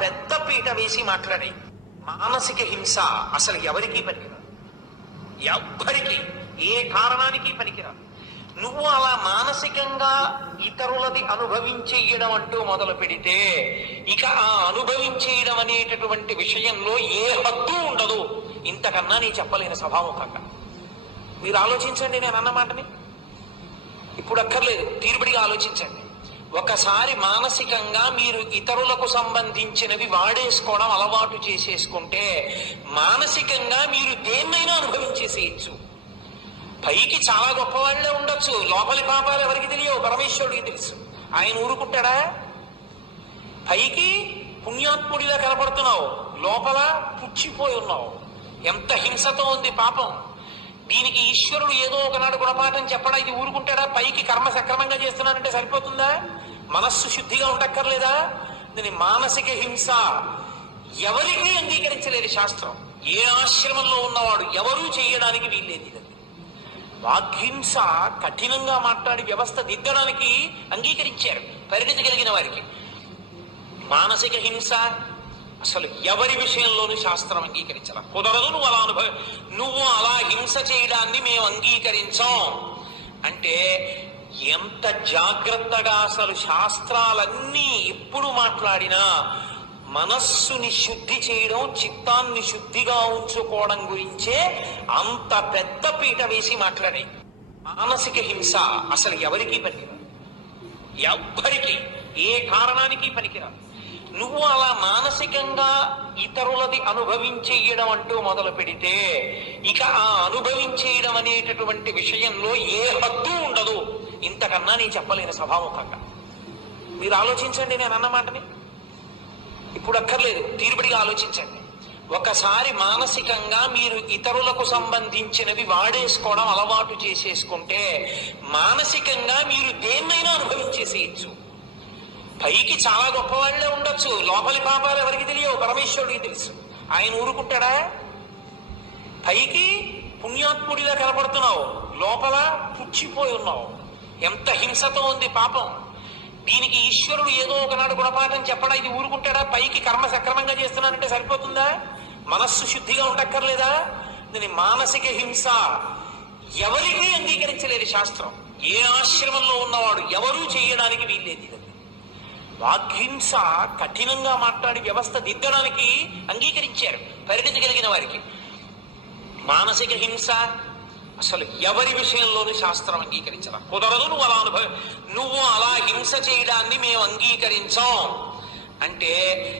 పెద్ద పీట వేసి మాట్లాడే. మానసిక హింస అసలు ఎవరికీ పనికిరాదు, ఎవ్వరికి ఏ కారణానికి పనికిరాదు. నువ్వు అలా మానసికంగా ఇతరులది అనుభవించేయడం అంటూ మొదలు పెడితే ఇక ఆ అనుభవించేయడం అనేటటువంటి విషయంలో ఏ హద్దు ఉండదు. ఇంతకన్నా నీ చెప్పలేని సభాముఖంగా మీరు ఆలోచించండి. నేను అన్నమాటని ఇప్పుడు అక్కర్లేదు, తీరుబడిగా ఆలోచించండి. ఒకసారి మానసికంగా మీరు ఇతరులకు సంబంధించినవి వాడేసుకోవడం అలవాటు చేసేసుకుంటే మానసికంగా మీరు దేన్నైనా అనుభవించేసేయచ్చు. పైకి చాలా గొప్పవాళ్లే ఉండొచ్చు, లోపలి పాపాలు ఎవరికి తెలియవు, పరమేశ్వరుడికి తెలుసు. ఆయన ఊరుకుంటాడా? పైకి పుణ్యాత్ముడిలా కనపడుతున్నావు, లోపల పుచ్చిపోయి ఉన్నావు. ఎంత హింసతో ఉంది పాపం. దీనికి ఈశ్వరుడు ఏదో ఒకనాడు గుణపాఠం చెప్పడా? ఇది ఊరుకుంటాడా? పైకి కర్మ సక్రమంగా చేస్తున్నానంటే సరిపోతుందా? మనస్సు శుద్ధిగా ఉండక్కర్లేదా? దీని మానసిక హింస ఎవరికీ అంగీకరించలేదు శాస్త్రం. ఏ ఆశ్రమంలో ఉన్నవాడు ఎవరూ చేయడానికి వీల్లేదు. వాగ్హింస కఠినంగా మాట్లాడి వ్యవస్థ దిద్దడానికి అంగీకరించారు పరిణించగలిగిన వారికి. మానసిక హింస అసలు ఎవరి విషయంలోనూ శాస్త్రం అంగీకరించాల. కుదరదు, నువ్వు అలా హింస చేయడాన్ని మేము అంగీకరించాం అంటే ఎంత జాగ్రత్తగా అసలు శాస్త్రాలన్నీ ఎప్పుడు మాట్లాడినా మనస్సుని శుద్ధి చేయడం, చిత్తాన్ని శుద్ధిగా ఉంచుకోవడం గురించే అంత పెద్ద పీట వేసి మాట్లాడే. మానసిక హింస అసలు ఎవరికీ పనికిరాదు, ఎవ్వరికి ఏ కారణానికి పనికిరాదు. నువ్వు అలా మానసికంగా ఇతరులది అనుభవించేయడం అంటూ మొదలు పెడితే ఇక ఆ అనుభవించేయడం అనేటటువంటి విషయంలో ఏ హద్దు ఉండదు. ఇంతకన్నా నీ చెప్పలేని సభాముఖంగా మీరు ఆలోచించండి. నేను అన్నమాటని ఇప్పుడు అక్కర్లేదు, తీరుబడిగా ఆలోచించండి. ఒకసారి మానసికంగా మీరు ఇతరులకు సంబంధించినవి వాడేసుకోవడం అలవాటు చేసేసుకుంటే మానసికంగా మీరు దేన్నైనా అనుభవించేసేయచ్చు. పైకి చాలా గొప్పవాళ్లే ఉండొచ్చు, లోపలి పాపాలు ఎవరికి తెలియవు, పరమేశ్వరుడికి తెలుసు. ఆయన ఊరుకుంటాడా? పైకి పుణ్యాత్ముడిలా కనపడుతున్నావు, లోపల పుచ్చిపోయి ఉన్నావు. ఎంత హింసతో ఉంది పాపం. దీనికి ఈశ్వరుడు ఏదో ఒకనాడు గుణపాఠం చెప్పడా? ఇది ఊరుకుంటాడా? పైకి కర్మ సక్రమంగా చేస్తున్నానంటే సరిపోతుందా? మనస్సు శుద్ధిగా ఉండక్కర్లేదా? దీని మానసిక హింస ఎవరికీ అంగీకరించలేదు శాస్త్రం. ఏ ఆశ్రమంలో ఉన్నవాడు ఎవరూ చేయడానికి వీల్లేదు. వాగ్హింస కఠినంగా మాట్లాడి వ్యవస్థ దిద్దడానికి అంగీకరించారు పరిణించగలిగిన వారికి. మానసిక హింస అసలు ఎవరి విషయంలోనూ శాస్త్రం అంగీకరించాల. కుదరదు, నువ్వు అలా హింస చేయడాన్ని మేము అంగీకరించాం అంటే